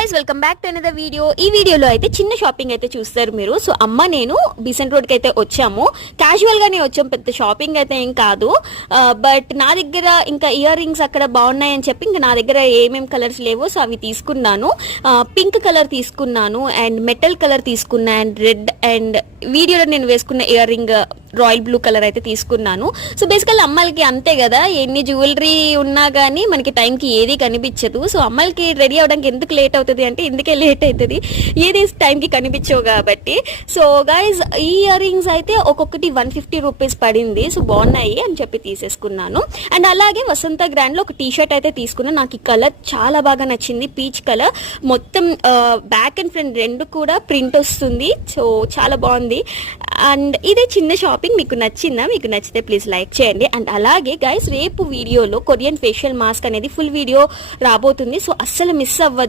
Guys welcome back to another video. ఈ వీడియోలో అయితే చిన్న షాపింగ్ అయితే చూస్తారు మీరు. సో అమ్మ నేను బీసెంట్ రోడ్ కి అయితే వచ్చాము. క్యాజువల్ గానే వచ్చాం, పెద్ద షాపింగ్ అయితే ఏం కాదు. బట్ నా దగ్గర ఇంకా ఇయర్ రింగ్స్ అక్కడ బాగున్నాయని చెప్పి ఇంకా నా దగ్గర ఏమేం కలర్స్ లేవో సో అవి తీసుకున్నాను. పింక్ కలర్ తీసుకున్నాను అండ్ మెటల్ కలర్ తీసుకున్నా అండ్ రెడ్ అండ్ వీడియోలో నేను వేసుకున్న ear ring royal blue colour అయితే తీసుకున్నాను. సో బేసికల్ అమ్మాయిలకి అంతే కదా, ఎన్ని జ్యువెలరీ ఉన్నా కానీ మనకి టైంకి ఏది కనిపించదు. సో అమ్మాయిలకి రెడీ అవడానికి ఎందుకు లేట్ అవుతుంది అంటే ఇందుకే లేట్ అవుతుంది, ఏది టైంకి కనిపించవు కాబట్టి. సో గైజ్ ఈ ఇయర్ రింగ్స్ అయితే ఒక్కొక్కటి 150 రూపీస్ పడింది. సో బాగున్నాయి అని చెప్పి తీసేసుకున్నాను. అండ్ అలాగే వసంత గ్రాండ్ లో ఒక టీ షర్ట్ అయితే తీసుకున్నాను. నాకు ఈ కలర్ చాలా బాగా నచ్చింది, పీచ్ కలర్. మొత్తం బ్యాక్ అండ్ ఫ్రంట్ రెండు కూడా ప్రింట్ వస్తుంది. సో చాలా బాగుంది. అండ్ ఇదే చిన్న షాపింగ్ మీకు నచ్చిందా? మీకు నచ్చితే ప్లీజ్ లైక్ చేయండి. అండ్ అలాగే గైస్ రేపు వీడియోలో కొరియన్ ఫేషియల్ మాస్క్ అనేది ఫుల్ వీడియో రాబోతుంది. సో అస్సలు మిస్ అవ్వద్దు.